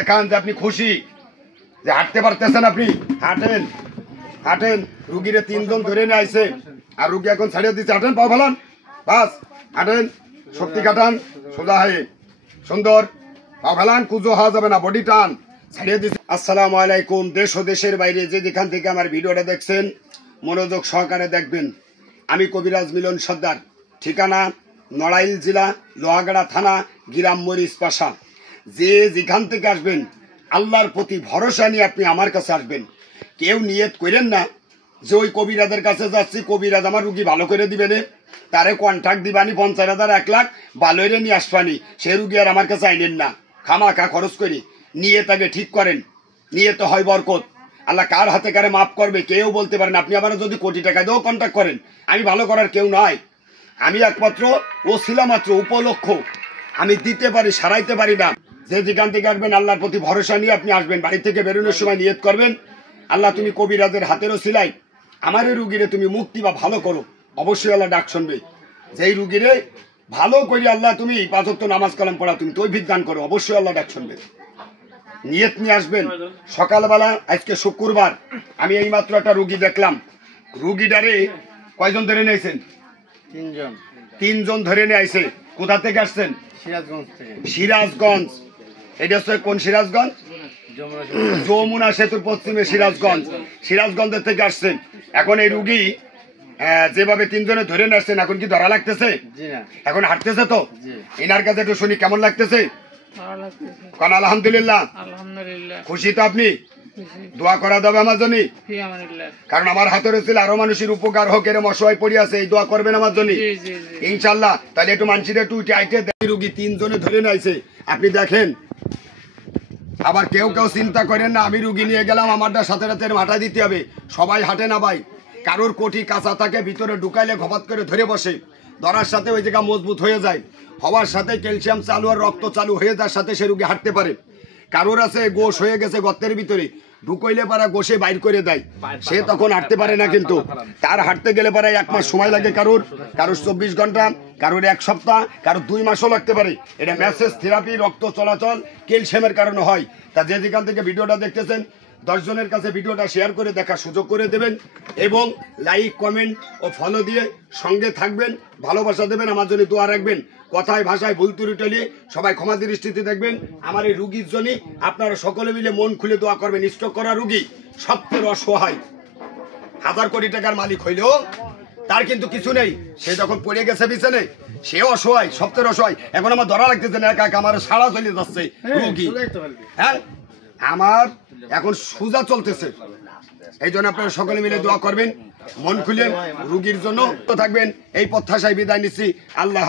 দেখান যে আপনি খুশি, যে হাঁটতে পারতেছেন, আপনি হাঁটেন হাঁটেন। রুগীরে 3 জন ধরে নিয়ে আইছে, আর রুগী এখন ছাড়িয়ে দিচ্ছে। হাঁটেন, পা ফেলান, বাস হাঁটেন, শক্তি কাটান, সোজা হয়ে সুন্দর পা ফেলান, কুজো হওয়া যাবে না, বডি টান, ছাড়িয়ে দিচ্ছে। আসসালামু আলাইকুম। দেশ ও দেশের বাইরে যে যেখান থেকে আমার ভিডিওটা দেখছেন মনোযোগ সহকারে দেখবেন। আমি কবিরাজ মিলন সর্দার, ঠিকানা নড়াইল জেলা লোহাগাড়া থানা, গ্রাম মরিচ পাশা। যে যেখান থেকে আসবেন আল্লাহর প্রতি ভরসা নিয়ে আপনি আমার কাছে আসবেন। কেউ নিয়ত করেন না যে ওই কবিরাজের কাছে যাচ্ছি, কবিরাজ আমার রুগী ভালো করে দিবে না, তারে কন্ট্রাক্ট দিবানি 50,000 1 লাখ ভালো করে নিয়ে আসবানি, সে রুগী আর আমার কাছে আইনেন না। খামাখা খরচ করি, নিয়ে তাকে ঠিক করেন, নিয়ে তো হয় বরকত। আল্লাহ কার হাতে কারে মাফ করবে কেউ বলতে পারেন। আপনি আবার যদি কোটি টাকা দিয়েও কন্ট্যাক্ট করেন, আমি ভালো করার কেউ নয়। আমি একমাত্র ওসিলা মাত্র, উপলক্ষ। আমি দিতে পারি, সারাইতে পারি না। যে যেখান থেকে আসবেন আল্লাহর প্রতি ভরসা নিয়ে আপনি আসবেন। বাড়ি থেকে বেরোনোর সময় নিয়ত করবেন, আল্লাহ তুমি কবিরাজের হাতেরও সিলাই আমার এই রুগীরে তুমি মুক্তি বা ভালো করো। অবশ্যই আল্লাহ ডাক শুনবে। যেই রুগীরে ভালো করি আল্লাহ তুমি 5 ওয়াক্ত নামাজ কালাম পড়া, তুমি তৌফিক দান করো, অবশ্যই আল্লাহ ডাক শুনবে। নিয়ত নিয়ে আসবেন। সকালবেলা আজকে শুক্রবার, আমি এইমাত্র একটা রুগী দেখলাম। রুগীটারে কয়জন ধরে নিয়েছেন? 3 জন ধরে নিয়ে আইছে। কোথা থেকে আসছেন? সিরাজগঞ্জ থেকে। সিরাজগঞ্জ। এটা হচ্ছে কোন সিরাজগঞ্জ? যমুনা সেতুর পশ্চিমে সিরাজগঞ্জ। সিরাজগঞ্জের থেকে আসছেন। এখন এই রুগী যেভাবে 3 জনে ধরে নিয়ে আসছেন, এখন কি ধরা লাগতেছে? এখন হাঁটতেছে তো? এনার কাছে একটু শুনি কেমন লাগতেছে। কারণ আলহামদুলিল্লাহ, খুশি তো আপনি? দোয়া করা যাবে আমার জন্য, কারণ আমার হাতে রয়েছিল আরো মানুষের উপকার হোক, এরকম অসহায় পড়ে আছে, এই দোয়া করবেন আমার জন্য ইনশাল্লাহ। তাহলে একটু মানুষের একটু উঠে আইতে। রুগী 3 জনে ধরে নিয়েছে, আপনি দেখেন। আবার কেউ কেউ চিন্তা করেন না আমি রুগী নিয়ে গেলাম, আমারটা সাথে সাথে মাথা দিতে হবে। সবাই হাঁটে না ভাই, কারোর কোটি কাঁচা থাকে, ভিতরে ঢুকাইলে ঘপাত করে ধরে বসে, ধরার সাথে ওই জায়গা মজবুত হয়ে যায়, হওয়ার সাথে ক্যালসিয়াম চালু আর রক্ত চালু হয়ে যাওয়ার সাথে সে রুগী হাঁটতে পারে। কারোর আছে গোশ হয়ে গেছে গর্তের ভিতরে, ঢুকইলে পারা গোশে বাইর করে দেয়, সে তখন হাঁটতে পারে না। কিন্তু তার হাঁটতে গেলে পারে 1 মাস সময় লাগে, কারোর 24 ঘন্টা, কারোর 1 সপ্তাহ, কারোর 2 মাসও লাগতে পারে। এটা ম্যাসেজ থেরাপি, রক্ত চলাচল ক্যালসিয়ামের কারণে হয়। তা যে যেখান থেকে ভিডিওটা দেখতেছেন 10 জনের কাছে ভিডিওটা শেয়ার করে দেখার সুযোগ করে দেবেন, এবং লাইক কমেন্ট ও ফলো দিয়ে সঙ্গে থাকবেন, ভালোবাসা দেবেন, আমার জন্য দোয়া রাখবেন। কথায় ভাষায় ভুল ত্রুটি হলে সবাই ক্ষমা দৃষ্টিতে দেখবেন। আমার এই রুগীর জন্য আপনারা সকলে মিলে মন খুলে দোয়া করবেন। স্ট্রোক করা রুগী সবচেয়ে অসহায়, 1000 কোটি টাকার মালিক হইলেও তার কিন্তু কিছু নেই। সে যখন পড়ে গেছে বিছানে, সেও অসহায়, সবচেয়ে অসহায়। এখন আমার ধরা লাগতেছে না, একা একা আমার সারা চলে যাচ্ছে রুগী। হ্যাঁ, আমার এখন সোজা চলতেছে। এই জন্য আপনারা সকলে মিলে দোয়া করবেন, মন খুলে রুগীর জন্য থাকবেন। এই প্রত্যাশায় বিদায় নিচ্ছি। আল্লাহ।